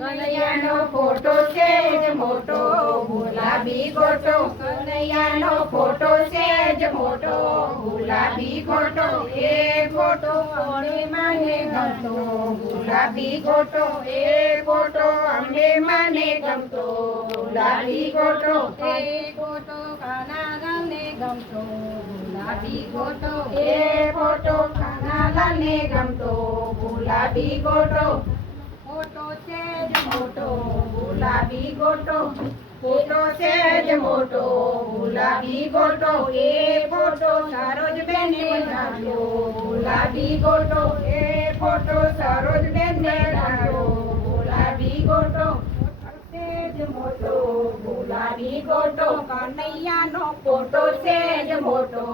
કનૈયાનો photo છે જ મોટો ગુલાબી ગોટો. કનૈયાનો ફોટો છે જ મોટો ગુલાબી ગોટો. એ ફોટો કોણે માને ગમતો ગુલાબી ગોટો. એ ફોટો અંબે માને ગમતો ગુલાબી ગોટો. એ ફોટો કાનાલાલને ગમતો ગુલાબી ગોટો. એ ફોટો કાનાલાલને ગમતો ગુલાબી ગોટો. ફોટો છે જ મોટો ગુલાબી ગોટો. ફોટો છે જ મોટો ગુલાબી ગોટો. એ ફોટો સરોજબેને બનાવ્યો ગુલાબી ગોટો. એ ફોટો સરોજબેને બનાવ્યો ગુલાબી ગોટો. છે જ મોટો ગુલાબી ગોટો. કનૈયાનો ફોટો છે જ મોટો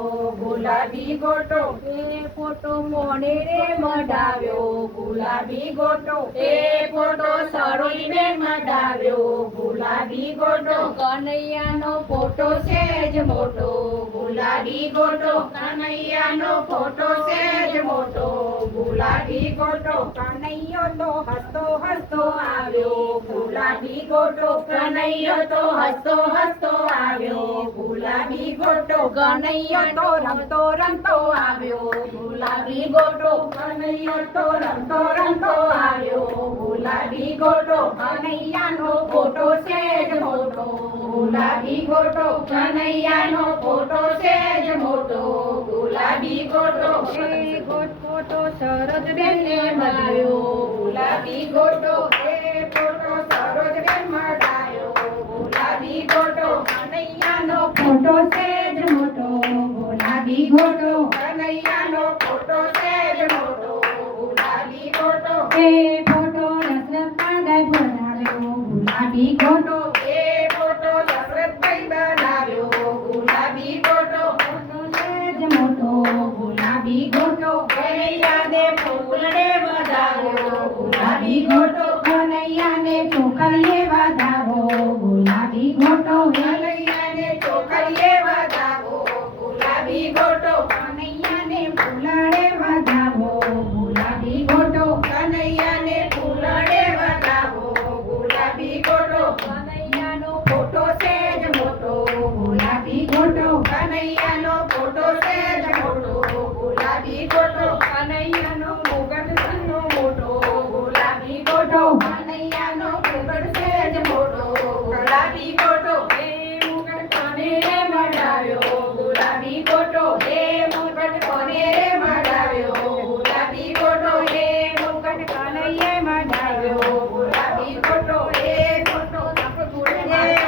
ગુલાબી ગોટો. એ ફોટો મોને રે મડાવ્યો ગુલાબી ગોટો. એ ફોટો સરોજબેન મડાવ્યો ગુલાબી ગોટો. કનૈયાનો ફોટો છે જ મોટો ગુલાબી ગોટો. કનૈયાનો ફોટો છે જ મોટો ગુલાબી ગોટો. કનૈયો તો હસતો હસતો આવ્યો ગુલાબી ગોટો. કનૈયો તો હસતો હસતો આવ્યો ગુલાબી ગોટો. કનૈયો તો રમતો રમતો આવ્યો ગુલાબી ગોટો. કનૈયો તો રમતો રમતો આવ્યો ગુલાબી ગોટો. કનૈયાનો ફોટો છે જ મોટો ગુલાબી ગોટો. કનૈયાનો ફોટો છે જ મોટો ગુલાબી ગોટો. એ ફોટો સરોજબેનને મળ્યો ગુલાબી ગોટો. એ ફોટો સરોજબેન મળાયો ગુલાબી ગોટો. કનૈયાનો ફોટો છે જ મોટો ગુલાબી ગોટો. કનૈયાનો ફોટો છે જ મોટો ગુલાબી ગોટો. એ ફોટો દશરથભાઈ બનાવ્યો ગુલાબી ગોટો. એ ફોટો દશરથભાઈ બનાવ્યો ગુલાબી ગોટો. ફોટો છે જ મોટો ગુલાબી ગોટો. કનૈયાને ફૂલડે વધાવ્યો ગુલાબી ગોટો. કનૈયાને ચોકલીએ વધાવો ગુલાબી ગોટો. કનૈયાને ચોકલીએ વધાવો ગુલાબી ગોટો. કનૈયાને ફૂલડે વધાવો ગુલાબી ગોટો. કનૈયાને ફૂલડે વધાવો ગુલાબી ગોટો. કનૈયાનો ફોટો છે જ મોટો ગુલાબી ગોટો. કનૈયાનો ફોટો છે જ મોટો ગુલાબી ગોટો. કનૈયાનો મુગટ સન્નો મોટો ગુલાબી ગોટો. કનૈયાનો મુગટ છે જ મોટો ગુલાબી ગોટો. એ મુગટ કોને રે મડાવ્યો ગુલાબી ગોટો. એ મુગટ કોને રે મડાવ્યો ગુલાબી ગોટો. એ મુગટ કનૈયે મડાવ્યો ગુલાબી ગોટો. એ ગોટો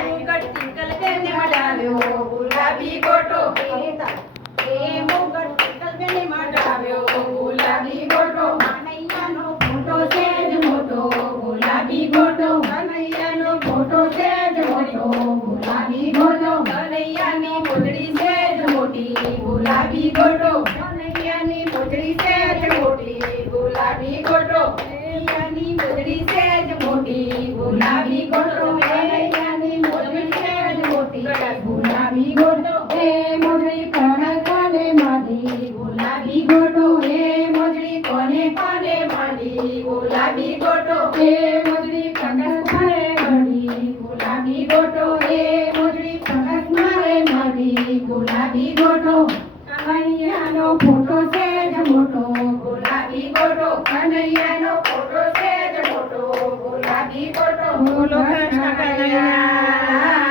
મુગટ ટિંકલબેને મડાવ્યો ગુલાબી ગોટો. એ મુગટ ટિંકલબેને મડાવ્યો ગુલાબી ગોટો. કનૈયાનો ફોટો છે જ મોટો ગુલાબી ગોટો. કનૈયાનો ફોટો છે જ મોટો ગુલાબી ગોટો. કનૈયાની મોજડી છે જ મોટી ગુલાબી ગોટો. કનૈયાની મોજડી છે જ મોટી ગુલાબી ગોટો. કનૈયાની મોજડી છે જ મોટી ગુલાબી ગોટો. કનૈયાની મોજડી છે જ મોટી ગુલાબી ગોટો. એ મોજડી કોને કોને માડી ગુલાબી ગોટો. એ મોજડી કોને કોને માડી ગુલાબી ગોટો. એ મોજડી પ્રકાશ મારે મળી ગુલાબી ગોટો. એ મોજડી પ્રકાશ મારે મળી ગુલાબી ગોટો. કનૈયાનો ફોટો છે જ મોટો ગુલાબી ગોટો. કનૈયાનો ફોટો છે જ મોટો ગુલાબી ગોટો. બોલો કૃષ્ણ કનૈયા